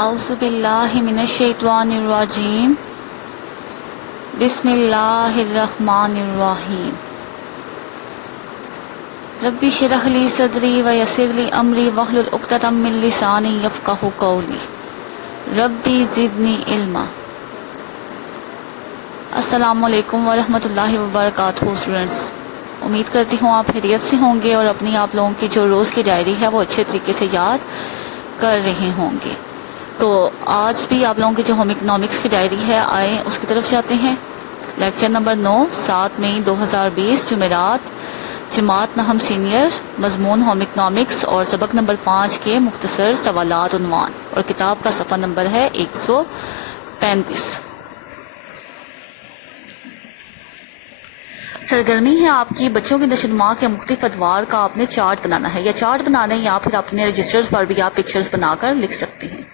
اعوذ باللہ من الشیطان الرجیم بسم اللہ الرحمن الرحیم ربی اشرح لی صدری ویسر لی امری واحلل عقدۃ من لسانی یفقہوا قولی ربی زدنی علما۔ السلام علیکم ورحمۃ اللہ وبرکاتہ اسٹوڈنٹس، امید کرتی ہوں آپ خیریت سے ہوں گے اور اپنی آپ لوگوں کی جو روز کی ڈائری ہے وہ اچھے طریقے سے یاد کر رہے ہوں گے۔ تو آج بھی آپ لوگوں کی جو ہوم اکنامکس کی ڈائری ہے، آئیں اس کی طرف جاتے ہیں۔ لیکچر نمبر 9، 7 مئی 2020، جمعرات، جماعت نہم سینئر، مضمون ہوم اکنامکس اور سبق نمبر 5 کے مختصر سوالات عنوان، اور کتاب کا صفحہ نمبر ہے 135۔ سرگرمی ہے آپ کی بچوں کی نشو و نما کے مختلف ادوار کا آپ نے چارٹ بنانا ہے، یا چارٹ بنانا ہے یا پھر اپنے رجسٹر پر بھی آپ پکچرز بنا کر لکھ سکتے ہیں۔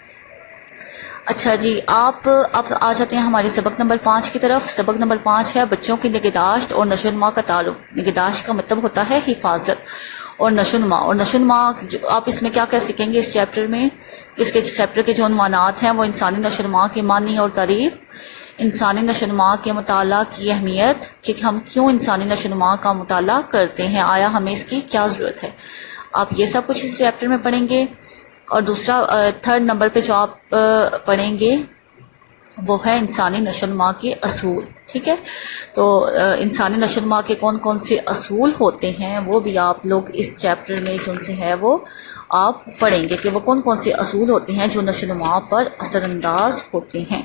اچھا جی، آپ اب آ جاتے ہیں ہمارے سبق نمبر 5 کی طرف۔ سبق نمبر 5 ہے بچوں کی نگہداشت اور نشو و نما کا تعلق۔ نگہداشت کا مطلب ہوتا ہے حفاظت، اور نشو و نما، اور نشو و نما آپ اس میں کیا کہہ سکیں گے اس چیپٹر میں؟ اس کے چیپٹر کے جو عنوانات ہیں وہ انسانی نشو و نما کی معنی اور تعریف، انسانی نشو و نما کے مطالعہ کی اہمیت کہ ہم کیوں انسانی نشو و نما کا مطالعہ کرتے ہیں، آیا ہمیں اس کی کیا ضرورت ہے، آپ یہ سب کچھ اس چیپٹر میں پڑھیں گے۔ اور دوسرا 3rd نمبر پہ جو آپ پڑھیں گے وہ ہے انسانی نشو و نما کے اصول، ٹھیک ہے؟ تو انسانی نشو و نما کے کون کون سے اصول ہوتے ہیں وہ بھی آپ لوگ اس چیپٹر میں جو سے ہے وہ آپ پڑھیں گے کہ وہ کون کون سے اصول ہوتے ہیں جو نشو و نما پر اثر انداز ہوتے ہیں۔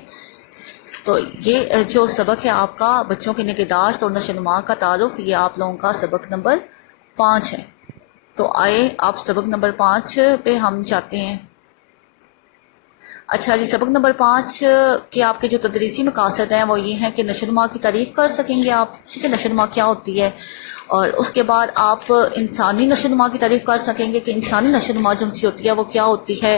تو یہ جو سبق ہے آپ کا بچوں کی نگہداشت اور نشو و نما کا تعارف، یہ آپ لوگوں کا سبق نمبر 5 ہے۔ تو آئے آپ سبق نمبر 5 پہ ہم جاتے ہیں۔ اچھا جی، سبق نمبر 5 کے آپ کے جو تدریسی مقاصد ہیں وہ یہ ہیں کہ نشو و نما کی تعریف کر سکیں گے آپ، ٹھیک ہے، نشو و نما کیا ہوتی ہے، اور اس کے بعد آپ انسانی نشو و نما کی تعریف کر سکیں گے کہ انسانی نشو و نما جو سی ہوتی ہے وہ کیا ہوتی ہے،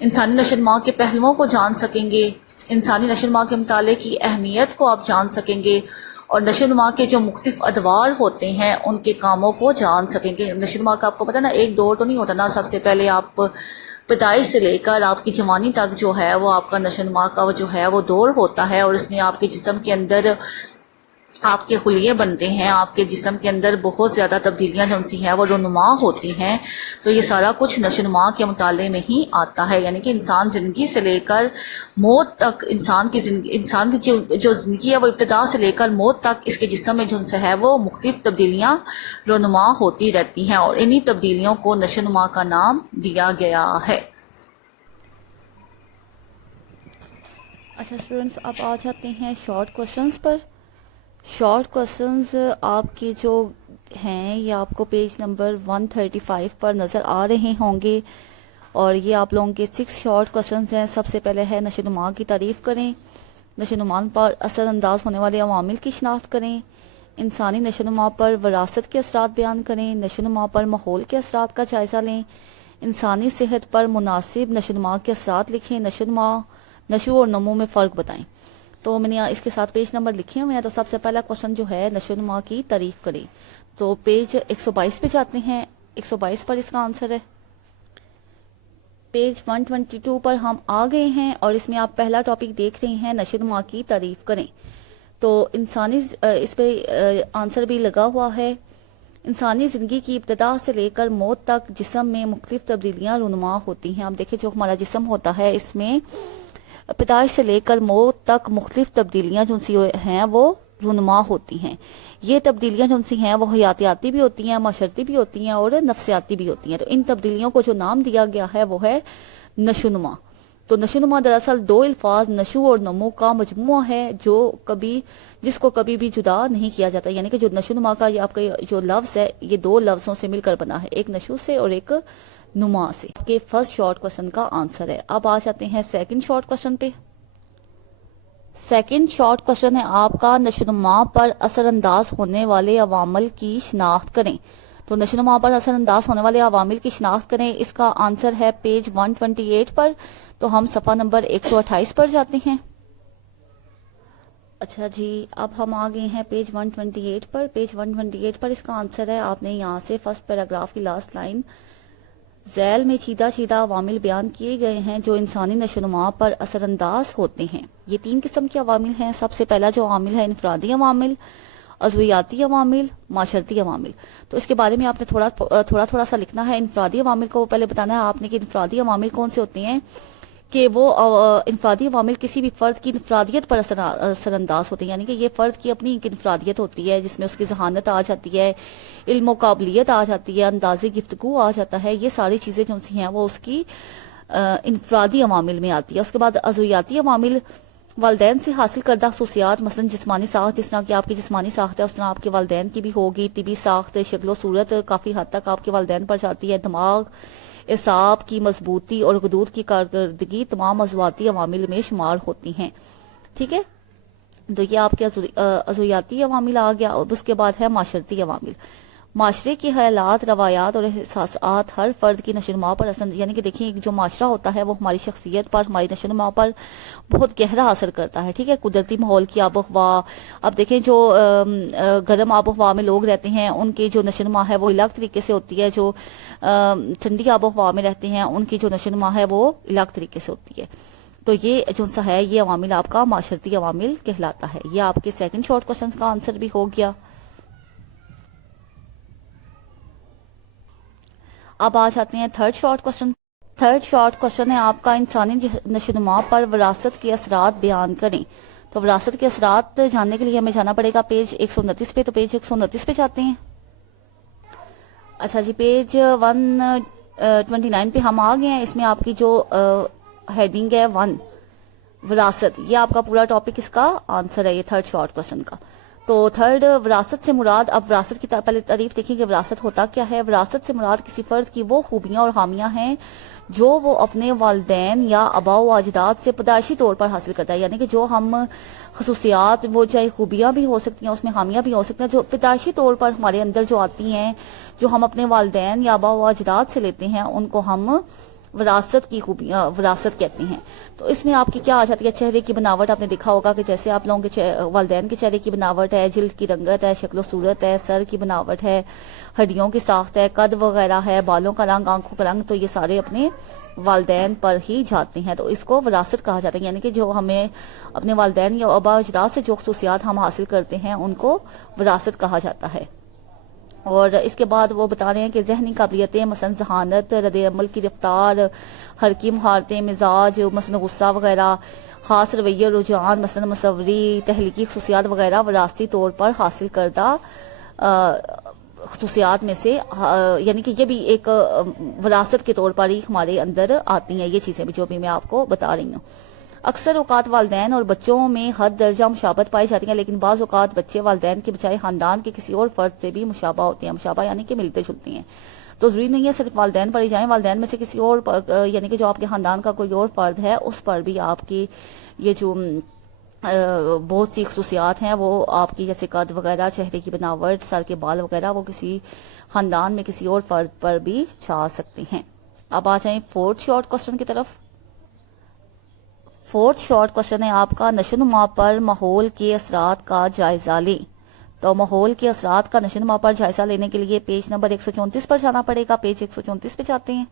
انسانی نشو و نما کے پہلوؤں کو جان سکیں گے، انسانی نشو و نما کے مطالعے کی اہمیت کو آپ جان سکیں گے، اور نشو و نما کے جو مختلف ادوار ہوتے ہیں ان کے کاموں کو جان سکیں گے۔ نشو و نما کا آپ کو پتہ نا ایک دور تو نہیں ہوتا نا، سب سے پہلے آپ پیدائش سے لے کر آپ کی جوانی تک جو ہے وہ آپ کا نشو و نما کا جو ہے وہ دور ہوتا ہے، اور اس میں آپ کے جسم کے اندر آپ کے خلیے بنتے ہیں، آپ کے جسم کے اندر بہت زیادہ تبدیلیاں جو سی ہیں وہ رونما ہوتی ہیں۔ تو یہ سارا کچھ نشو و نما کے مطالعے میں ہی آتا ہے، یعنی کہ انسان زندگی سے لے کر موت تک، انسان کی جو زندگی ہے وہ ابتدا سے لے کر موت تک اس کے جسم میں جو سے ہے وہ مختلف تبدیلیاں رونما ہوتی رہتی ہیں، اور انہی تبدیلیوں کو نشو و نما کا نام دیا گیا ہے۔ اچھا اسٹوڈنٹس، اب آ جاتے ہیں شارٹ کوشچنز پر۔ شارٹ کوشچنز آپ کے جو ہیں یہ آپ کو پیج نمبر 135 پر نظر آ رہے ہوں گے، اور یہ آپ لوگوں کے 6 شارٹ کوشچنز ہیں۔ سب سے پہلے ہے نشو و نما کی تعریف کریں، نشو و نما پر اثر انداز ہونے والے عوامل کی شناخت کریں، انسانی نشو و نما پر وراثت کے اثرات بیان کریں، نشو و نما پر ماحول کے اثرات کا جائزہ لیں، انسانی صحت پر مناسب نشو و نما کے اثرات لکھیں، نشو اور نمو میں فرق بتائیں۔ تو میں نے اس کے ساتھ پیج نمبر لکھے ہوئے ہیں۔ تو سب سے پہلا کوشچن جو ہے نشو و نما کی تعریف کریں، تو پیج 122 پہ جاتے ہیں۔ 122 پر اس کا آنسر ہے۔ پیج 122 پر ہم آ گئے ہیں، اور اس میں آپ پہلا ٹاپک دیکھ رہے ہیں نشو و نما کی تعریف کریں۔ تو انسانی اس پہ آنسر بھی لگا ہوا ہے۔ انسانی زندگی کی ابتدا سے لے کر موت تک جسم میں مختلف تبدیلیاں رونما ہوتی ہیں۔ اب دیکھیں جو ہمارا جسم ہوتا ہے اس میں پیدائش سے لے کر موت تک مختلف تبدیلیاں جو سی ہیں وہ رونما ہوتی ہیں۔ یہ تبدیلیاں جو سی ہیں وہ حیاتیاتی بھی ہوتی ہیں، معاشرتی بھی ہوتی ہیں، اور نفسیاتی بھی ہوتی ہیں۔ تو ان تبدیلیوں کو جو نام دیا گیا ہے وہ ہے نشو و نما۔ تو نشو و نما دراصل 2 الفاظ نشو اور نمو کا مجموعہ ہے جس کو کبھی بھی جدا نہیں کیا جاتا، یعنی کہ جو نشو و نما کا یہ آپ کا جو لفظ ہے یہ 2 لفظوں سے مل کر بنا ہے، ایک نشو سے اور ایک نما سے۔ کہ فرسٹ شارٹ کوشچن کا آنسر ہے۔ اب آ جاتے ہیں سیکنڈ شارٹ کوشچن پہ۔ سیکنڈ شارٹ کوشچن ہے آپ کا نشو و نما پر اثر انداز ہونے والے عوامل کی شناخت کریں۔ تو نشو و نما پر اثر انداز ہونے والے عوامل کی شناخت کریں، اس کا آنسر ہے پیج 128 پر۔ تو ہم صفحہ نمبر 128 پر جاتے ہیں۔ اچھا جی، اب ہم آ گئے ہیں پیج 128 پر۔ پیج 128 پر اس کا آنسر ہے، آپ نے یہاں سے فرسٹ پیراگراف کی لاسٹ لائن ذیل میں چیدہ چیدہ عوامل بیان کیے گئے ہیں جو انسانی نشو و نما پر اثر انداز ہوتے ہیں۔ یہ 3 قسم کے عوامل ہیں۔ سب سے پہلا جو عوامل ہے انفرادی عوامل، عضویاتی عوامل، معاشرتی عوامل۔ تو اس کے بارے میں آپ نے تھوڑا سا لکھنا ہے۔ انفرادی عوامل کو پہلے بتانا ہے آپ نے کہ انفرادی عوامل کون سے ہوتے ہیں، کہ وہ انفرادی عوامل کسی بھی فرد کی انفرادیت پر اثر انداز ہوتے ہیں، یعنی کہ یہ فرد کی اپنی ایک انفرادیت ہوتی ہے جس میں اس کی ذہانت آ جاتی ہے، علم و قابلیت آ جاتی ہے، انداز گفتگو آ جاتا ہے، یہ ساری چیزیں جو ہیں وہ اس کی انفرادی عوامل میں آتی ہے۔ اس کے بعد عضویاتی عوامل، والدین سے حاصل کردہ خصوصیات، مثلا جسمانی ساخت، جس طرح کہ آپ کی جسمانی ساخت ہے اس طرح آپ کے والدین کی بھی ہوگی، طبی ساخت، شکل و صورت کافی حد تک آپ کے والدین پر جاتی ہے، دماغ، اعصاب کی مضبوطی اور غدود کی کارکردگی تمام عضویاتی عوامل میں شمار ہوتی ہیں۔ ٹھیک ہے، تو یہ آپ کے عضویاتی عوامل آ گیا۔ اور اس کے بعد ہے معاشرتی عوامل۔ معاشرے کے خیالات، روایات اور احساسات ہر فرد کی نشو و نما پر اثر، یعنی کہ دیکھیں جو معاشرہ ہوتا ہے وہ ہماری شخصیت پر، ہماری نشو و نما پر بہت گہرا اثر کرتا ہے۔ ٹھیک ہے، قدرتی ماحول کی آب و ہوا، اب دیکھیں جو گرم آب و ہوا میں لوگ رہتے ہیں ان کی جو نشو و نما ہے وہ الگ طریقے سے ہوتی ہے، جو ٹھنڈی آب و ہوا میں رہتے ہیں ان کی جو نشو و نما ہے وہ الگ طریقے سے ہوتی ہے۔ تو یہ جو سا ہے یہ عوامل آپ کا معاشرتی عوامل کہلاتا ہے۔ یہ آپ کے سیکنڈ شارٹ کوشچن کا آنسر بھی ہو گیا۔ اب آ جاتے ہیں third short question. Third short question ہے آپ کا انسانی نشو و نما پر وراثت کے اثرات بیان کریں۔ تو وراثت کے اثرات جاننے کے لیے ہمیں جانا پڑے گا پیج 129 پہ، تو پیج 129 پہ جاتے ہیں۔ اچھا جی، پیج 129 پہ ہم آ گئے ہیں۔ اس میں آپ کی جو ہیڈنگ ہے 1 وراثت، یہ آپ کا پورا ٹاپک اس کا آنسر ہے، یہ تھرڈ شارٹ کوشچن کا۔ تو تھرڈ وراثت سے مراد، اب وراثت کی پہلے تعریف دیکھیں کہ وراثت ہوتا کیا ہے۔ وراثت سے مراد کسی فرد کی وہ خوبیاں اور خامیاں ہیں جو وہ اپنے والدین یا آباء و اجداد سے پیدائشی طور پر حاصل کرتا ہے، یعنی کہ جو ہم خصوصیات، وہ چاہے خوبیاں بھی ہو سکتی ہیں اس میں خامیاں بھی ہو سکتی ہیں، جو پیدائشی طور پر ہمارے اندر جو آتی ہیں، جو ہم اپنے والدین یا آباء و اجداد سے لیتے ہیں، ان کو ہم وراثت کی خوبیاں وراثت کہتے ہیں۔ تو اس میں آپ کی کیا آ جاتی ہے، چہرے کی بناوٹ، آپ نے دیکھا ہوگا کہ جیسے آپ لوگوں کے والدین کے چہرے کی بناوٹ ہے، جلد کی رنگت ہے، شکل و صورت ہے، سر کی بناوٹ ہے، ہڈیوں کی ساخت ہے، قد وغیرہ ہے، بالوں کا رنگ، آنکھوں کا رنگ، تو یہ سارے اپنے والدین پر ہی جاتے ہیں، تو اس کو وراثت کہا جاتا ہے، یعنی کہ جو ہمیں اپنے والدین یا آباء اجداد سے جو خصوصیات ہم حاصل کرتے ہیں ان کو وراثت کہا جاتا ہے۔ اور اس کے بعد وہ بتا رہے ہیں کہ ذہنی قابلیتیں، مثلا ذہانت، رد عمل کی رفتار، حرکی مہارتیں، مزاج، مثلا غصہ وغیرہ، خاص رویہ، رجحان، مثلا مصوری، تخلیقی خصوصیات وغیرہ وراثتی طور پر حاصل کردہ خصوصیات میں سے، یعنی کہ یہ بھی ایک وراثت کے طور پر ہی ہمارے اندر آتی ہیں، یہ چیزیں بھی جو بھی میں آپ کو بتا رہی ہوں۔ اکثر اوقات والدین اور بچوں میں حد درجہ مشابہت پائی جاتی ہے، لیکن بعض اوقات بچے والدین کے بجائے خاندان کے کسی اور فرد سے بھی مشابہ ہوتے ہیں، مشابہ یعنی کہ ملتے جلتے ہیں۔ تو ضروری نہیں ہے صرف والدین پر ہی جائیں، والدین میں سے کسی اور یعنی کہ جو آپ کے خاندان کا کوئی اور فرد ہے اس پر بھی آپ کی یہ جو بہت سی خصوصیات ہیں وہ آپ کی، جیسے قد وغیرہ، چہرے کی بناوٹ، سر کے بال وغیرہ، وہ کسی خاندان میں کسی اور فرد پر بھی چھا سکتے ہیں۔ اب آ جائیں فورتھ شارٹ کوشچن کی طرف۔ فورتھ شارٹ کوشچن ہے آپ کا نشو و نما پر ماحول کے اثرات کا جائزہ لیں۔ تو ماحول کے اثرات کا نشو و نما پر جائزہ لینے کے لیے پیج نمبر 134 پر جانا پڑے گا، پیج 134 پہ جاتے ہیں۔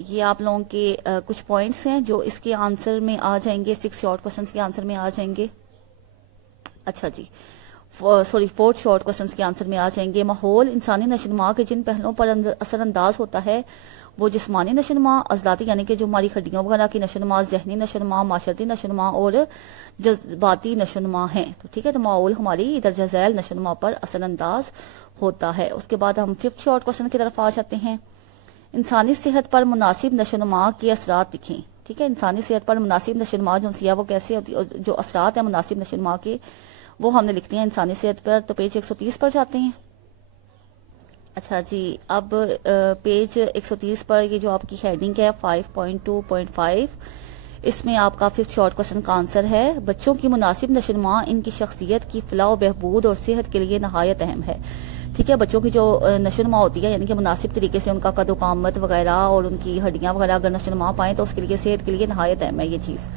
یہ آپ لوگوں کے کچھ پوائنٹس ہیں جو اس کے آنسر میں آ جائیں گے، 6 شارٹ کوشچنس کے آنسر میں آ جائیں گے۔ اچھا جی، فورتھ شارٹ کوشچنس کے آنسر میں آ جائیں گے۔ ماحول انسانی نشو و نما کے جن پہلوؤں پر اثر انداز ہوتا ہے وہ جسمانی نشو و نما، عضلاتی یعنی کہ جو ہماری ہڈیوں وغیرہ کی نشو و نما، ذہنی نشو و نما، معاشرتی نشو و نما اور جذباتی نشو و نما ہیں۔ تو ٹھیک ہے، تو ماحول ہماری درجہ ذیل نشو و نما پر اثر انداز ہوتا ہے۔ اس کے بعد ہم 5th شارٹ کوشچن کی طرف آ جاتے ہیں۔ انسانی صحت پر مناسب نشو و نما کے اثرات لکھیں۔ ٹھیک ہے، انسانی صحت پر مناسب نشو و نما جو ہے وہ کیسے ہوتی ہے، جو اثرات ہیں مناسب نشو و نما کے وہ ہم نے لکھتے ہیں انسانی صحت پر۔ تو پیج 130 پر جاتے ہیں۔ اچھا جی، اب پیج 130 پر یہ جو آپ کی ہیڈنگ ہے 5.2.5، اس میں آپ کا 5th شارٹ کوشچن کا آنسر ہے بچوں کی مناسب نشو و نما ان کی شخصیت کی فلاح و بہبود اور صحت کے لیے نہایت اہم ہے۔ ٹھیک ہے، بچوں کی جو نشو و نما ہوتی ہے یعنی کہ مناسب طریقے سے ان کا قد و قامت وغیرہ اور ان کی ہڈیاں وغیرہ اگر نشو و نما پائیں تو اس کے لیے صحت کے لیے نہایت اہم ہے یہ چیز۔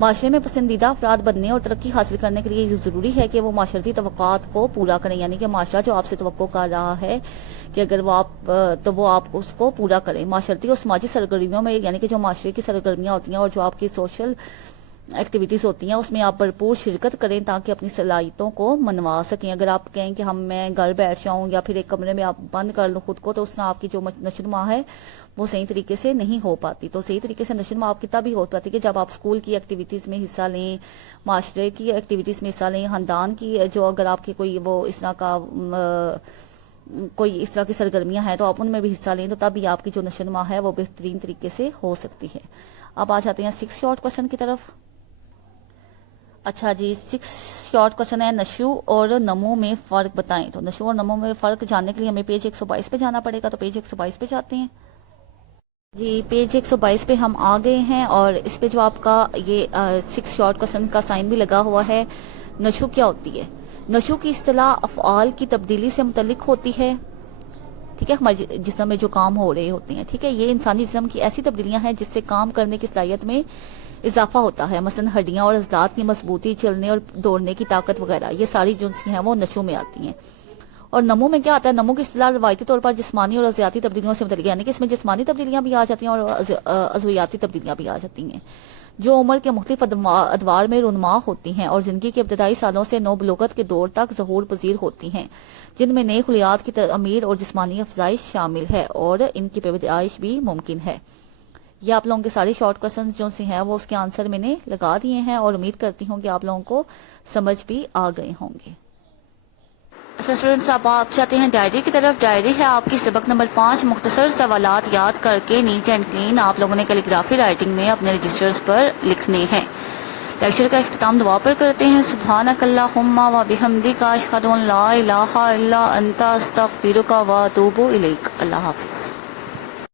معاشرے میں پسندیدہ افراد بننے اور ترقی حاصل کرنے کے لیے یہ ضروری ہے کہ وہ معاشرتی توقعات کو پورا کریں، یعنی کہ معاشرہ جو آپ سے توقع کر رہا ہے کہ اگر وہ آپ اس کو پورا کریں۔ معاشرتی اور سماجی سرگرمیوں میں، یعنی کہ جو معاشرے کی سرگرمیاں ہوتی ہیں اور جو آپ کی سوشل ایکٹیویٹیز ہوتی ہیں اس میں آپ بھرپور شرکت کریں تاکہ اپنی صلاحیتوں کو منوا سکیں۔ اگر آپ کہیں کہ میں گھر بیٹھ جاؤں یا پھر ایک کمرے میں آپ بند کر لوں خود کو، تو اس میں آپ کی جو نشو و نما ہے وہ صحیح طریقے سے نہیں ہو پاتی۔ تو صحیح طریقے سے نشو و نما آپ کی تب ہی ہو پاتی کہ جب آپ اسکول کی ایکٹیویٹیز میں حصہ لیں، معاشرے کی ایکٹیویٹیز میں حصہ لیں، خاندان کی جو اگر آپ کی کوئی وہ اس طرح کی سرگرمیاں ہیں تو آپ ان میں بھی حصہ لیں، تو تب ہی آپ کی جو نشو و نما ہے وہ بہترین طریقے سے ہو سکتی ہے۔ اب آ جاتے ہیں 6 شارٹ کوشچن کی طرف۔ اچھا جی، 6 شارٹ کوشچن ہے، نشو اور نمو میں فرق بتائیں۔ تو نشو اور نمو میں فرق جاننے کے لیے ہمیں پیج 122 پہ جانا پڑے گا، تو پیج 122 پہ جاتے ہیں جی۔ پیج 122 پہ ہم آ گئے ہیں اور اس پہ جو آپ کا یہ 6 شارٹ کوشچن کا سائن بھی لگا ہوا ہے۔ نشو کیا ہوتی ہے؟ نشو کی اصطلاح افعال کی تبدیلی سے متعلق ہوتی ہے، ٹھیک ہے، ہمارے جسم میں جو کام ہو رہے ہوتے ہیں، ٹھیک ہے، یہ انسانی جسم کی ایسی تبدیلیاں ہیں جس سے کام کرنے کی صلاحیت میں اضافہ ہوتا ہے، مثلا ہڈیاں اور عضلات کی مضبوطی، چلنے اور دوڑنے کی طاقت وغیرہ، یہ ساری جو ہیں وہ نشو میں آتی ہیں۔ اور نمو میں کیا آتا ہے؟ نمو کی اصطلاح روایتی طور پر جسمانی اور عضویاتی تبدیلیوں سے متعلق، یعنی کہ اس میں جسمانی تبدیلیاں بھی آ جاتی ہیں اور عضویاتی تبدیلیاں بھی آ جاتی ہیں، جو عمر کے مختلف ادوار میں رونما ہوتی ہیں اور زندگی کے ابتدائی سالوں سے نوبلوغت کے دور تک ظہور پذیر ہوتی ہیں، جن میں نئے خلیات کی تعمیر اور جسمانی افزائش شامل ہے اور ان کی پیدائش بھی ممکن ہے۔ یہ آپ لوگوں کے سارے شارٹ کوسچنز جو سے ہیں وہ اس کے آنسر میں نے لگا دیے ہیں اور امید کرتی ہوں کہ آپ لوگوں کو سمجھ بھی آ گئے ہوں گے۔ اچھا اسٹوڈینٹس، آپ چاہتے ہیں ڈائری کی طرف۔ ڈائری ہے آپ کی سبق نمبر 5، مختصر سوالات یاد کر کے نیٹ اینڈ کلین آپ لوگوں نے کیلیگرافی رائٹنگ میں اپنے رجسٹرز پر لکھنے ہیں۔ لیکچر کا اختتام دعا پر کرتے ہیں۔ سبحانک اللہم و بحمدک، اشہد ان لا الہ الا انت، استغفرک و اتوب الیک۔ اللہ حافظ۔